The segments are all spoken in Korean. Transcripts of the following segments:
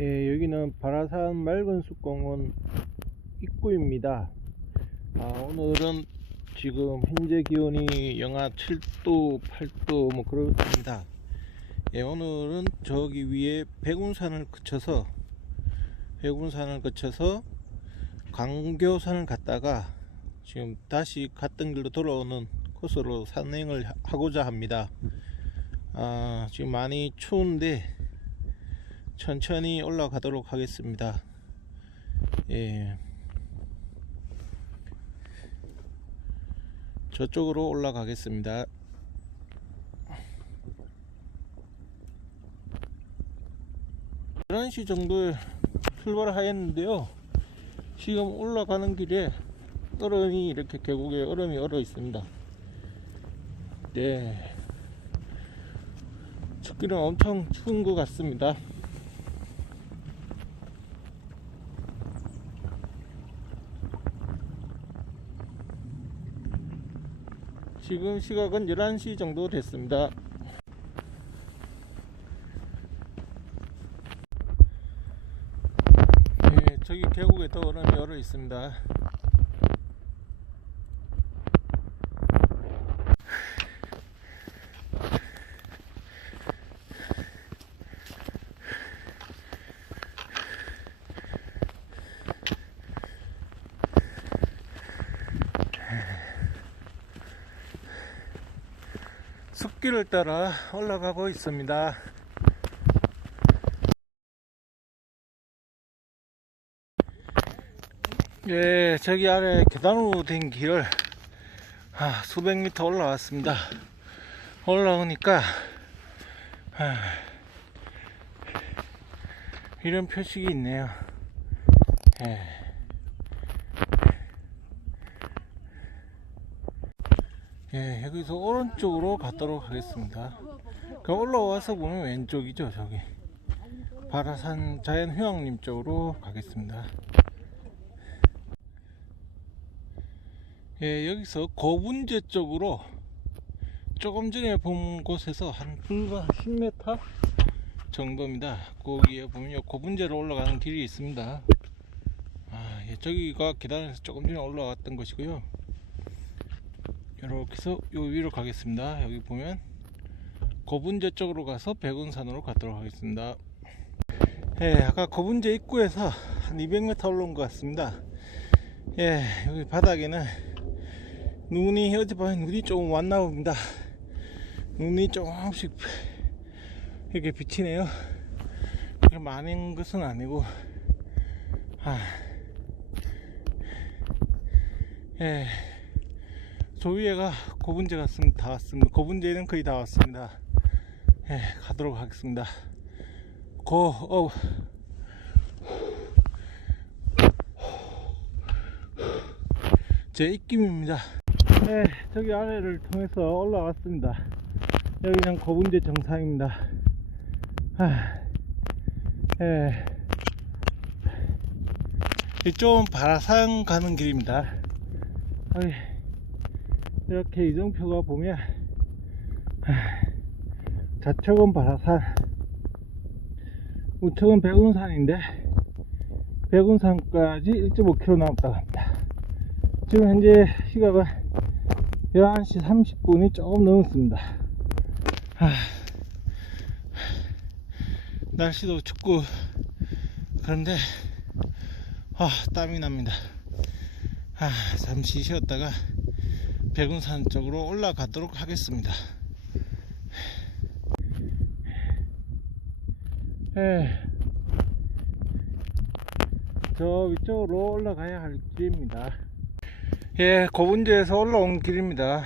예, 여기는 바라산 맑은 숲공원 입구입니다. 아, 오늘은 지금 현재 기온이 영하 7도, 8도 뭐 그렇습니다. 예, 오늘은 저기 위에 백운산을 거쳐서 백운산을 거쳐서 광교산을 갔다가 지금 다시 갔던 길로 돌아오는 코스로 산행을 하- 하고자 합니다. 아, 지금 많이 추운데 천천히 올라가도록 하겠습니다. 예. 저쪽으로 올라가겠습니다. 열한 시 정도에 출발을 하였는데요. 지금 올라가는 길에 얼음이 이렇게 계곡에 얼음이 얼어 있습니다. 네. 춥기는 엄청 추운 것 같습니다. 지금 시각은 11시 정도 됐습니다. 예, 저기 계곡에 또 얼음이 얼어 있습니다. 숲길을 따라 올라가고 있습니다. 예, 저기 아래 계단으로 된 길을 아, 수백 미터 올라왔습니다. 올라오니까 아, 이런 표식이 있네요. 예. 예, 여기서 오른쪽으로 가도록 하겠습니다. 그 올라와서 보면 왼쪽이죠, 저기. 바라산 자연휴양림 쪽으로 가겠습니다. 예, 여기서 고분제 쪽으로 조금 전에 본 곳에서 한 불과 10m 정도입니다. 거기에 보면 요 고분제로 올라가는 길이 있습니다. 아, 예, 저기가 계단에서 조금 전에 올라갔던 것이고요. 이렇게 해서 요 위로 가겠습니다. 여기 보면 고분제 쪽으로 가서 백운산으로 가도록 하겠습니다. 예, 아까 고분제 입구에서 한 200m 올라온 것 같습니다. 예, 여기 바닥에는 눈이 어젯밤에 눈이 조금 왔나 봅니다. 눈이 조금씩 이렇게 비치네요. 그렇게 많은 것은 아니고, 아, 예. 저 위에가 고분제 같습니다. 다 왔습니다. 고분제는 거의 다 왔습니다. 예, 가도록 하겠습니다. 고, 어. 제 입김입니다. 네, 저기 아래를 통해서 올라왔습니다. 여기는 고분제 정상입니다. 아, 예. 이쪽은 바라산 가는 길입니다. 어이. 이렇게 이정표가 보면 하, 좌측은 바라산 우측은 백운산인데 백운산까지 1.5km 남았다고 합니다. 지금 현재 시각은 11시 30분이 조금 넘었습니다. 하, 날씨도 춥고 그런데 아, 땀이 납니다. 아, 잠시 쉬었다가 백운산 쪽으로 올라가도록 하겠습니다. 예. 저 위쪽으로 올라가야 할 길입니다. 예, 고분제에서 올라온 길입니다.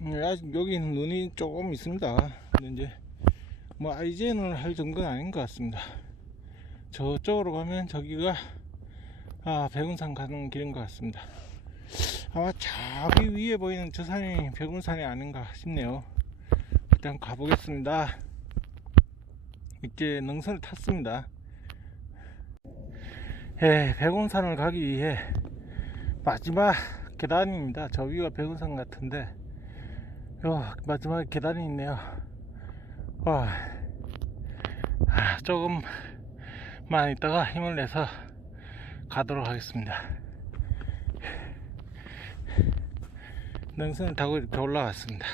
음, 아직 여기는 눈이 조금 있습니다. 근데 이제 뭐 아이젠을 할 정도는 아닌 것 같습니다. 저쪽으로 가면 저기가 아, 백운산 가는 길인 것 같습니다. 아마 저기 위에 보이는 저 산이 백운산이 아닌가 싶네요. 일단 가보겠습니다. 이제 능선을 탔습니다. 예, 백운산을 가기 위해 마지막 계단입니다. 저 위가 백운산 같은데, 요 마지막 계단이 있네요. 와, 아, 조금만 있다가 힘을 내서 가도록 하겠습니다. 능선을 타고 이렇게 올라왔습니다.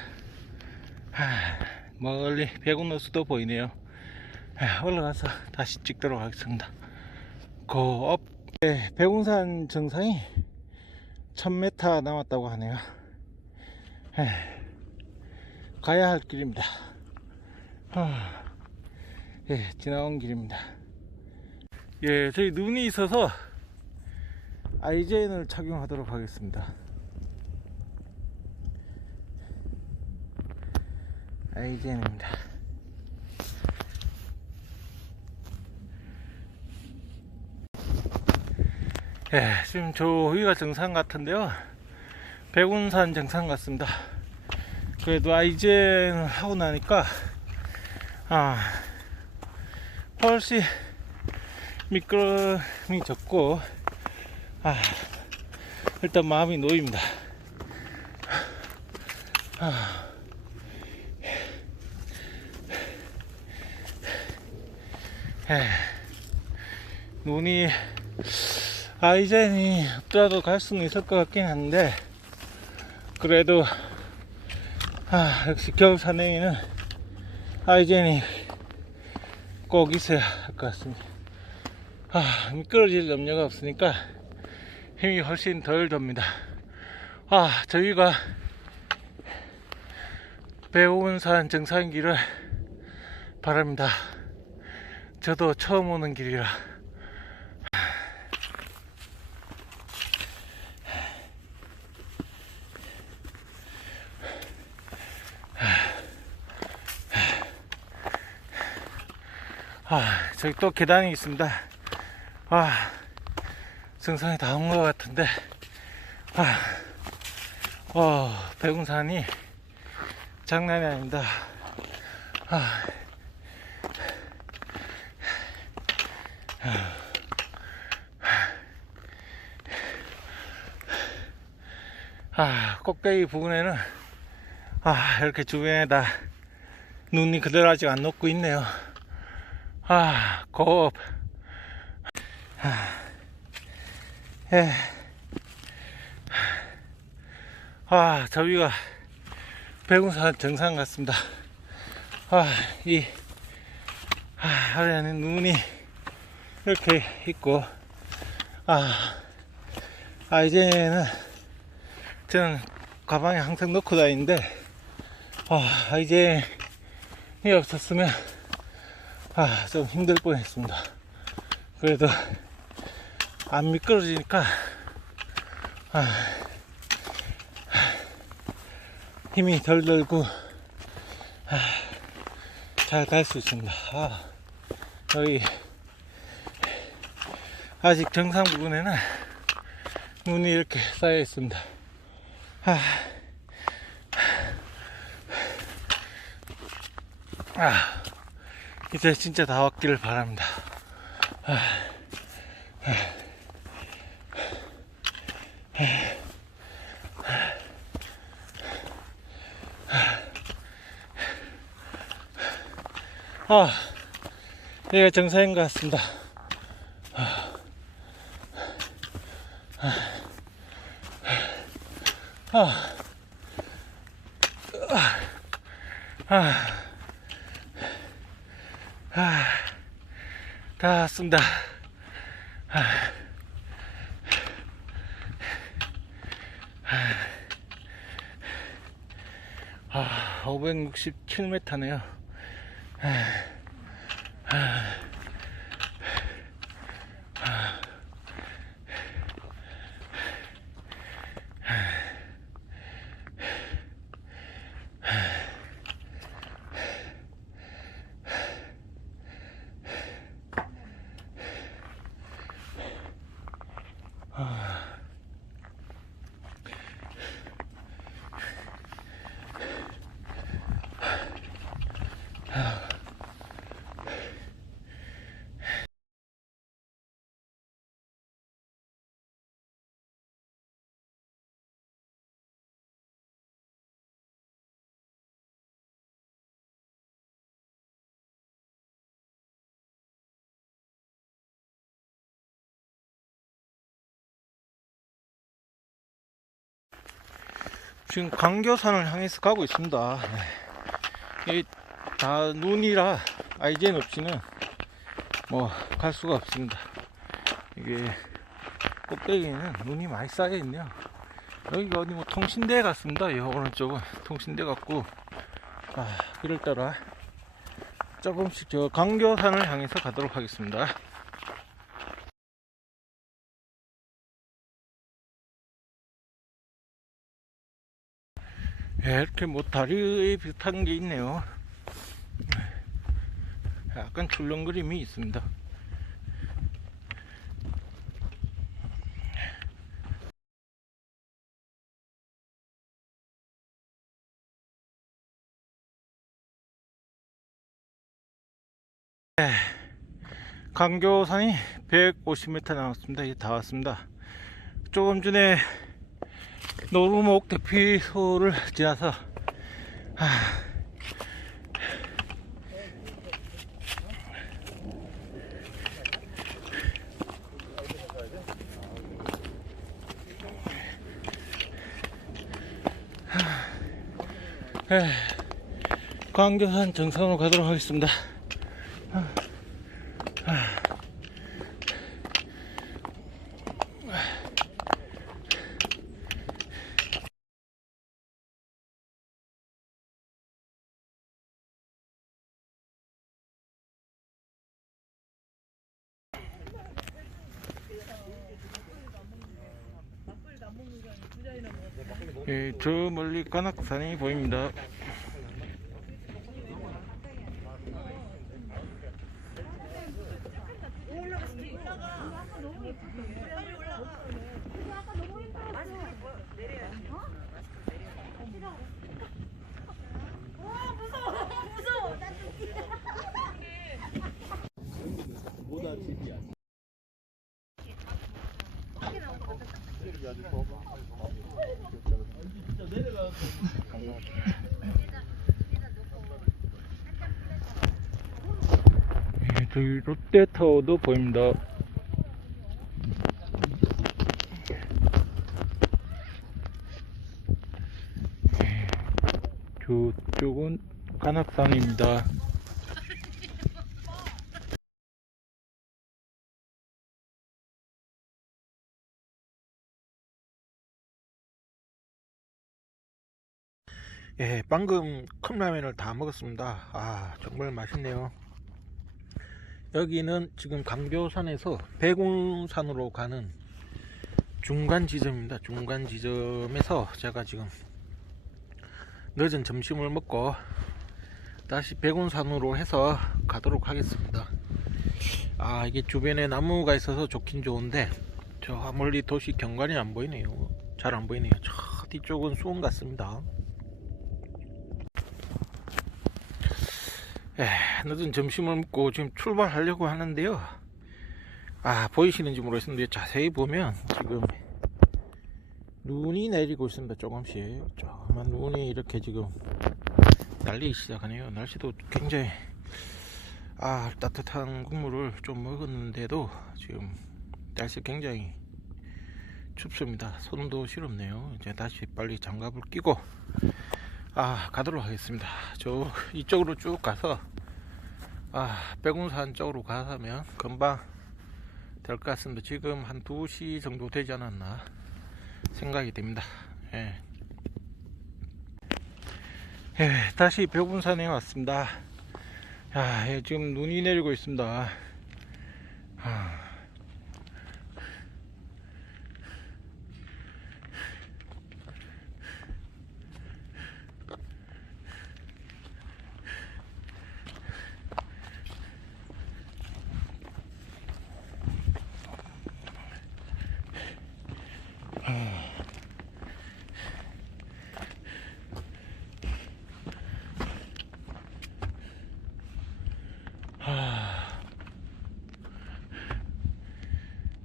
아, 멀리 백운호수도 보이네요. 아, 올라가서 다시 찍도록 하겠습니다. 그 업, 네, 백운산 정상이 1000m 남았다고 하네요. 에, 가야 할 길입니다. 아, 예, 지나온 길입니다. 예, 저희 눈이 있어서 아이젠을 착용하도록 하겠습니다. 아이젠입니다. 예, 지금 저 위가 정상 같은데요. 백운산 정상 같습니다. 그래도 아이젠 하고 나니까, 아, 훨씬 미끄럼이 적고, 아, 일단 마음이 놓입니다. 아, 에, 눈이 아이젠이 없더라도 갈 수는 있을 것 같긴 한데 그래도 아 역시 겨울 산행에는 아이젠이 꼭 있어야 할 것 같습니다. 아 미끄러질 염려가 없으니까 힘이 훨씬 덜 듭니다. 아 저희가 배우은산 정상길을 바랍니다 저도 처음 오는 길이라 아, 저기 또 계단이 있습니다. 아, 정상에 다온 것 같은데, 아, 어, 백운산이 장난이 아닙니다. 아, 아, 꼭대기 부근에는, 아, 이렇게 주변에 다 눈이 그대로 아직 안 녹고 있네요. 아, 곱. 아, 예. 아, 저 위가 백운산 정상 같습니다. 아, 이, 아, 아래에는 눈이 이렇게 있고, 아, 아, 이제는 저는 가방에 항상 넣고 다니는데, 아, 이제 이 없었으면 아, 좀 힘들 뻔 했습니다. 그래도 안 미끄러지니까 아, 힘이 덜 들고 아, 잘갈수 있습니다. 아, 여기 아직 정상 부분에는 눈이 이렇게 쌓여 있습니다. 아, 아. 이제 진짜 다 왔기를 바랍니다. 아, 아, 여기가 정상인 것 같습니다. 아, 아. 아, 다. 아, 아, 567m네요. 아, 아, 지금 광교산을 향해서 가고 있습니다. 네. 이다 눈이라 아이젠 없이는 뭐 갈 수가 없습니다. 이게 꼭대기에는 눈이 많이 쌓여 있네요. 여기가 어디 뭐 통신대 같습니다. 이 오른쪽은 통신대 같고 아 그럴따라 조금씩 저 강교산을 향해서 가도록 하겠습니다. 이렇게 뭐 다리 비슷한 게 있네요. 약간 출렁거림이 있습니다. 네, 강교산이 150m 남았습니다. 이제 다 왔습니다. 조금 전에 노루목 대피소를 지나서 아, 에, 광교산 정상으로 가도록 하겠습니다. 예, 저 멀리 관악산이 보입니다. 저기 롯데타워도 보입니다. 예, 저쪽은 관악산입니다. 예, 방금 컵라면을 다 먹었습니다. 아, 정말 맛있네요. 여기는 지금 강교산에서 백운산으로 가는 중간 지점입니다. 중간 지점에서 제가 지금 늦은 점심을 먹고 다시 백운산으로 해서 가도록 하겠습니다. 아, 이게 주변에 나무가 있어서 좋긴 좋은데 저 멀리 도시 경관이 안 보이네요. 잘 안 보이네요. 저 뒤쪽은 수원 같습니다. 에, 늦은 점심을 먹고 지금 출발하려고 하는데요. 아, 보이시는지 모르겠는데 자세히 보면 지금 눈이 내리고 있습니다. 조금씩. 조그만 눈이 이렇게 지금 날리기 시작하네요. 날씨도 굉장히 아, 따뜻한 국물을 좀 먹었는데도 지금 날씨 굉장히 춥습니다. 손도 시렵네요. 이제 다시 빨리 장갑을 끼고 아 가도록 하겠습니다. 저 이쪽으로 쭉 가서 아 백운산 쪽으로 가면 금방 될 것 같습니다. 지금 한 2시 정도 되지 않았나 생각이 됩니다. 예. 예, 다시 백운산에 왔습니다. 야, 예, 지금 눈이 내리고 있습니다. 아.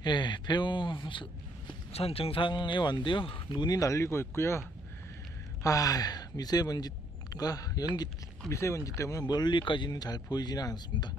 예, 배웅산 정상에 왔는데요. 눈이 날리고 있고요. 아, 미세먼지가 연기 미세먼지 때문에 멀리까지는 잘 보이지는 않습니다.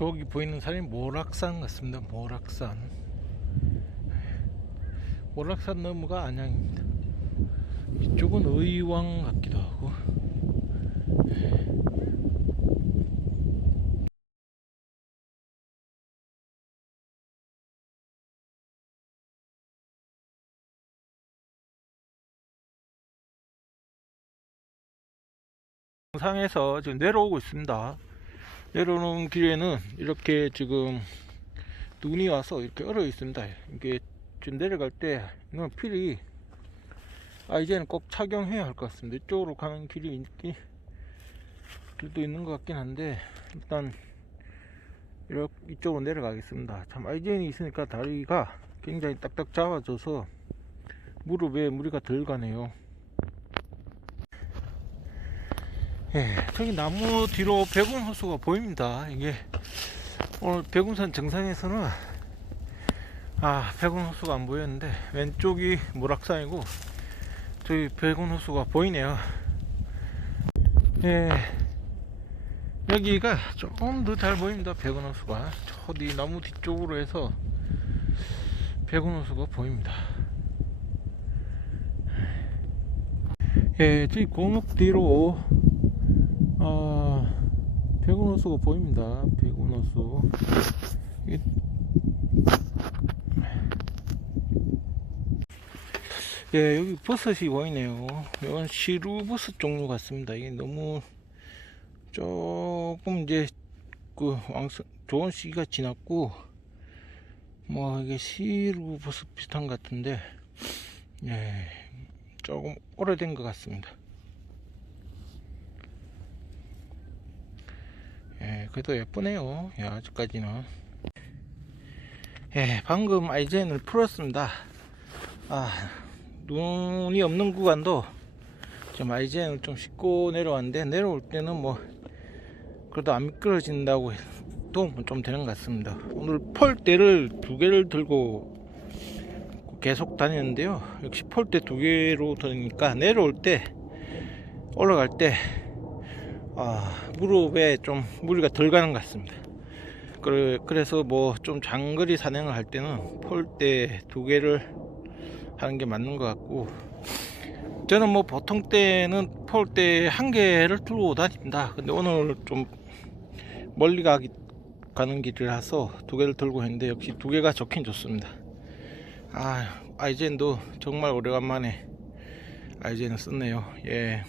저기 보이는 산이 모락산 같습니다. 모락산. 모락산 너머가 안양입니다. 이쪽은 의왕 같기도 하고. 상에서 지금 내려오고 있습니다. 내려오는 길에는 이렇게 지금 눈이 와서 이렇게 얼어 있습니다. 이게 지금 내려갈 때 이건 필히 아 이제는 꼭 착용해야 할 것 같습니다. 이쪽으로 가는 길이 있긴 길도 있는 것 같긴 한데 일단 이렇게 이쪽으로 내려가겠습니다. 참 아이젠이 있으니까 다리가 굉장히 딱딱 잡아져서 무릎에 무리가 덜 가네요. 예, 저기 나무 뒤로 백운 호수가 보입니다. 이게 오늘 백운산 정상에서는 아 백운 호수가 안 보였는데 왼쪽이 모락산이고 저기 백운 호수가 보이네요. 예, 여기가 조금 더 잘 보입니다. 백운 호수가 저 뒤 나무 뒤쪽으로 해서 백운 호수가 보입니다. 예, 저기 고목 뒤로 아, 백운호수가 보입니다. 백운호수. 이게 예, 여기 버섯이 보이네요. 이건 시루버섯 종류 같습니다. 이게 너무 조금 이제 그 왕성 좋은 시기가 지났고 뭐 이게 시루버섯 비슷한 것 같은데 예, 조금 오래된 것 같습니다. 예, 그래도 예쁘네요. 예, 아직까지는. 예, 방금 아이젠을 풀었습니다. 아, 눈이 없는 구간도 좀 아이젠을 좀 씻고 내려왔는데, 내려올 때는 뭐, 그래도 안 미끄러진다고 도움 좀 되는 것 같습니다. 오늘 폴대를 두 개를 들고 계속 다니는데요. 역시 폴대 두 개로 다니니까 내려올 때, 올라갈 때, 아, 무릎에 좀 무리가 덜 가는 것 같습니다. 그래, 그래서 뭐 좀 장거리 산행을 할 때는 폴대 두 개를 하는 게 맞는 것 같고 저는 뭐 보통 때는 폴대 한 개를 들고 다닙니다. 근데 오늘 좀 멀리 가기, 가는 길이라서 두 개를 들고 했는데 역시 두 개가 좋긴 좋습니다. 아, 아이젠도 정말 오래간만에 아이젠을 썼네요. 예.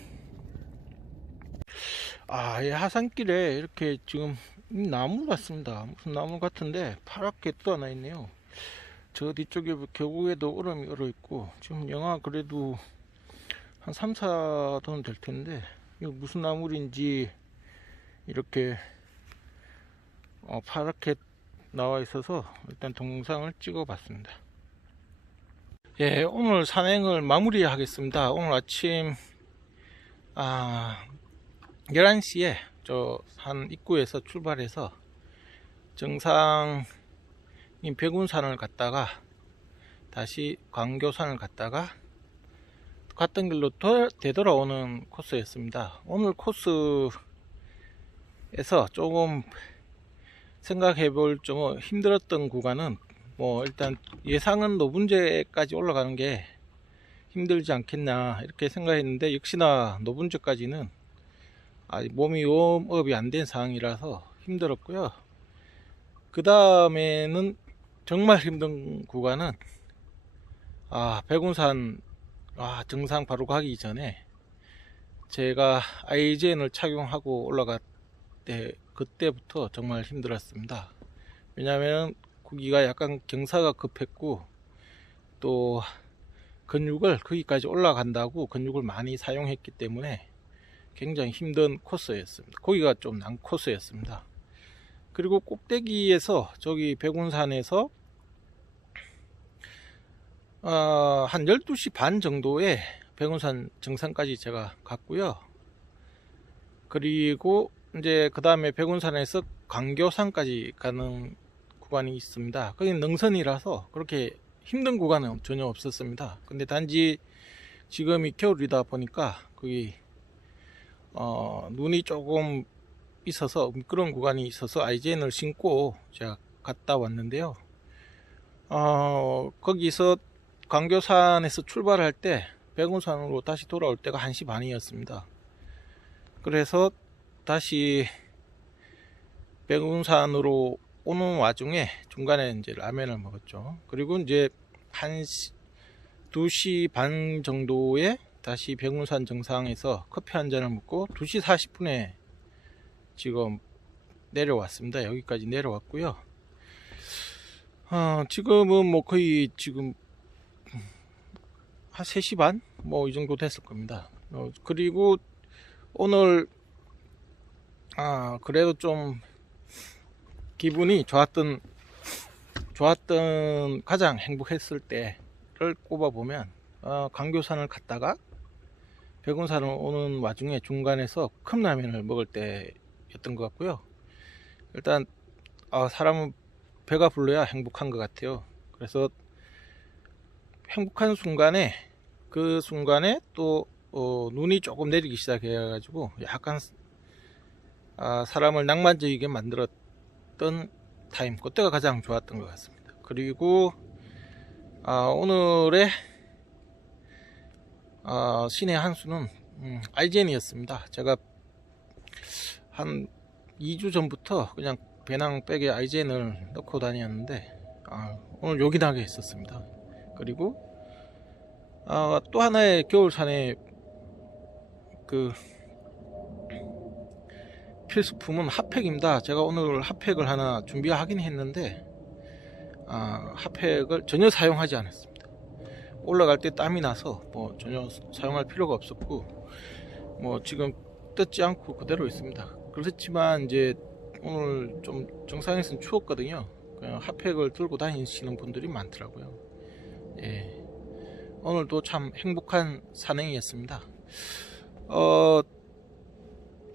아, 이 하산길에 이렇게 지금 나무 같습니다. 무슨 나무 같은데 파랗게 떠나 있네요. 저 뒤쪽에 계곡에도 얼음이 얼어 있고 지금 영하 그래도 한 3, 4도는 될 텐데 이거 무슨 나물인지 이렇게 어, 파랗게 나와 있어서 일단 동영상을 찍어 봤습니다. 예, 오늘 산행을 마무리 하겠습니다. 오늘 아침 아 11시에 저한 입구에서 출발해서 정상인 백운산을 갔다가 다시 광교산을 갔다가 갔던 길로 도, 되돌아오는 코스였습니다. 오늘 코스에서 조금 생각해 볼 좀 힘들었던 구간은 뭐 일단 예상은 노분제까지 올라가는 게 힘들지 않겠나 이렇게 생각했는데 역시나 노분제까지는 아직 몸이 웜업이 안 된 상황이라서 힘들었고요. 그 다음에는 정말 힘든 구간은 아 백운산 아 정상 바로 가기 전에 제가 아이젠을 착용하고 올라갈 때 그때부터 정말 힘들었습니다. 왜냐하면 거기가 약간 경사가 급했고 또 근육을 거기까지 올라간다고 근육을 많이 사용했기 때문에 굉장히 힘든 코스였습니다. 거기가 좀 난 코스였습니다. 그리고 꼭대기에서 저기 백운산에서 어, 한 12시 반 정도에 백운산 정상까지 제가 갔고요. 그리고 이제 그 다음에 백운산에서 강교산까지 가는 구간이 있습니다. 거기는 능선이라서 그렇게 힘든 구간은 전혀 없었습니다. 근데 단지 지금이 겨울이다 보니까 거기 어, 눈이 조금 있어서 미끄러운 구간이 있어서 IGN을 신고 제가 갔다 왔는데요. 어, 거기서 광교산에서 출발할 때 백운산으로 다시 돌아올 때가 1시 반이었습니다. 그래서 다시 백운산으로 오는 와중에 중간에 이제 라면을 먹었죠. 그리고 이제 1시, 2시 반 정도에 다시 백운산 정상에서 커피 한 잔을 먹고 2시 40분에 지금 내려왔습니다. 여기까지 내려왔고요. 어, 지금은 뭐 거의 지금 한 3시 반? 뭐 이 정도 됐을 겁니다. 어, 그리고 오늘 아, 그래도 좀 기분이 좋았던 좋았던 가장 행복했을 때를 꼽아보면 어, 강교산을 갔다가 백운산을 오는 와중에 중간에서 컵라면을 먹을 때였던 것 같고요. 일단 아, 사람은 배가 불러야 행복한 것 같아요. 그래서 행복한 순간에 그 순간에 또 어, 눈이 조금 내리기 시작해가지고 약간 아, 사람을 낭만적이게 만들었던 타임 그때가 가장 좋았던 것 같습니다. 그리고 아, 오늘의 아, 신의 한 수는 음, IGN이었습니다. 제가 한 2주 전부터 그냥 배낭백에 IGN을 넣고 다녔는데 아, 오늘 요긴하게 있었습니다. 그리고 아, 또 하나의 겨울산의 그 필수품은 핫팩입니다. 제가 오늘 핫팩을 하나 준비하긴 했는데 아, 핫팩을 전혀 사용하지 않았습니다. 올라갈 때 땀이 나서 뭐 전혀 사용할 필요가 없었고 뭐 지금 뜯지 않고 그대로 있습니다. 그렇지만 이제 오늘 좀 정상에서는 추웠거든요. 그냥 핫팩을 들고 다니시는 분들이 많더라고요. 예. 오늘도 참 행복한 산행이었습니다. 어,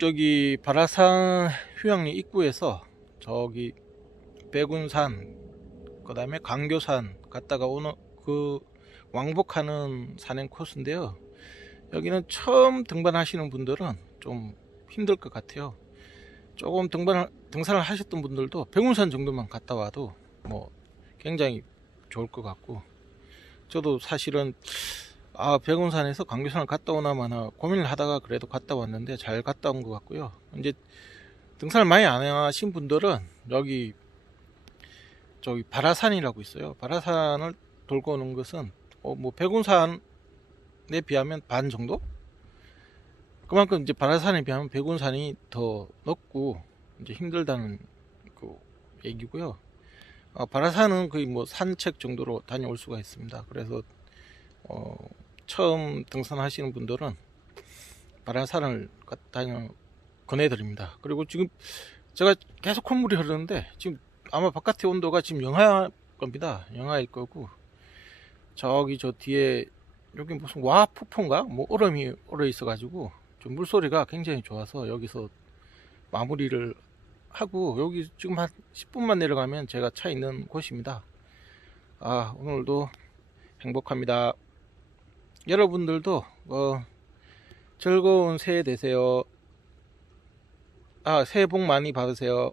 저기 바라산 휴양리 입구에서 저기 백운산, 그 다음에 강교산 갔다가 오는 그 왕복하는 산행 코스인데요. 여기는 처음 등반하시는 분들은 좀 힘들 것 같아요. 조금 등반 등산을 하셨던 분들도 백운산 정도만 갔다 와도 뭐 굉장히 좋을 것 같고 저도 사실은 아 백운산에서 강교산을 갔다 오나 마나 고민을 하다가 그래도 갔다 왔는데 잘 갔다 온 것 같고요. 이제 등산을 많이 안 하신 분들은 여기 저기 바라산이라고 있어요. 바라산을 돌고 오는 것은 어, 뭐 백운산에 비하면 반 정도? 그만큼 이제 바라산에 비하면 백운산이 더 높고 이제 힘들다는 그 얘기고요. 어, 바라산은 거의 뭐 산책 정도로 다녀올 수가 있습니다. 그래서 어, 처음 등산하시는 분들은 바라산을 다녀 권해드립니다. 그리고 지금 제가 계속 콧물이 흐르는데 지금 아마 바깥의 온도가 지금 영하 겁니다. 영하일 거고 저기 저 뒤에 여기 무슨 와 폭포인가 뭐 얼음이 얼어 있어가지고 좀 물소리가 굉장히 좋아서 여기서 마무리를 하고 여기 지금 한 10분만 내려가면 제가 차 있는 곳입니다. 아 오늘도 행복합니다. 여러분들도 어, 즐거운 새해 되세요. 아 새해 복 많이 받으세요.